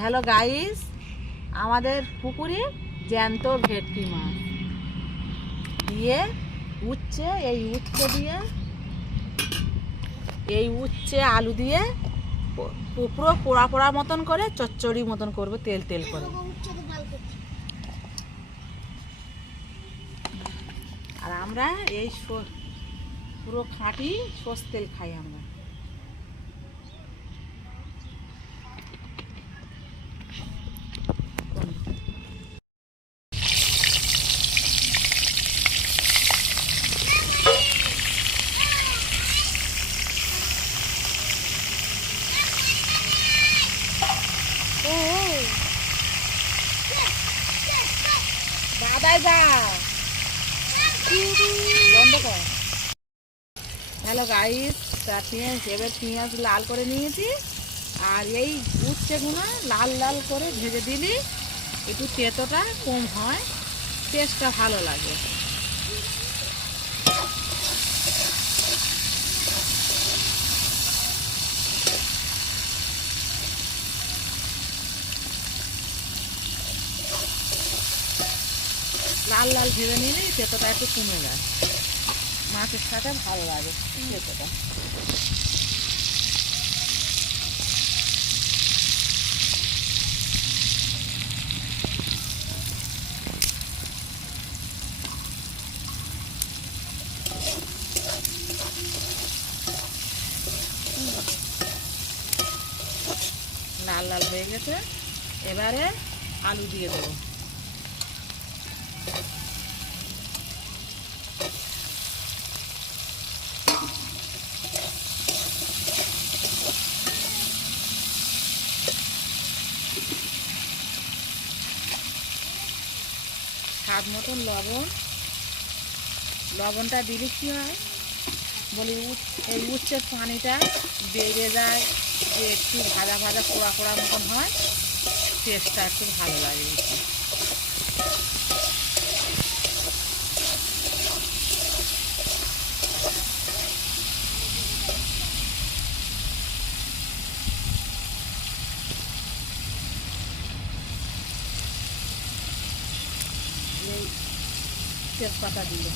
Hello guys, আমাদের পুকুরে জ্যান্ত ভেটকি মাছ দিয়ে উচ্ছে আলু দিয়ে পুরো পোড়া পোড়া মতন করে চচ্চড়ি মতন করবে, তেল তেল করে। আর আমরা এই পুরো খাঁটি সর্ষের তেল খাই আমরা। দাদাই যা বন্ধ কর। হ্যালো গাইস, এবার পেঁয়াজ লাল করে নিয়েছি, আর এই উচ্ছেগুলো লাল লাল করে ভেজে দিলি একটু তেতোটা কম হয়, টেস্টটা ভালো লাগে। লাল লাল ভেজে নিলেই তেতোটা একটু কমে যায়, মাছের সাথে ভালো লাগে তেতোটা। লাল লাল হয়ে গেছে, এবারে আলু দিয়ে দেবো। স্বাদ মতন লবণটা দিলে কী হয় বলি, এই উচ্ছের পানিটা বেড়ে যায়, যে একটু ভাজা ভাজা পোড়া পোড়া মতন হয়, টেস্টটা একটু ভালো লাগে। এই তেজপাতা দিল,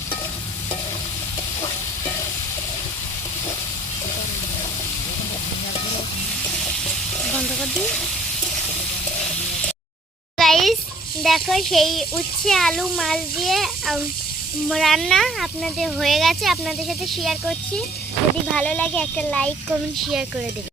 বন্ধ করে দিই। গাইস দেখো, সেই উচ্ছে আলু মাছ দিয়ে রান্না আপনাদের হয়ে গেছে, আপনাদের সাথে শেয়ার করছি। যদি ভালো লাগে একটা লাইক কমেন্ট শেয়ার করে দেবেন।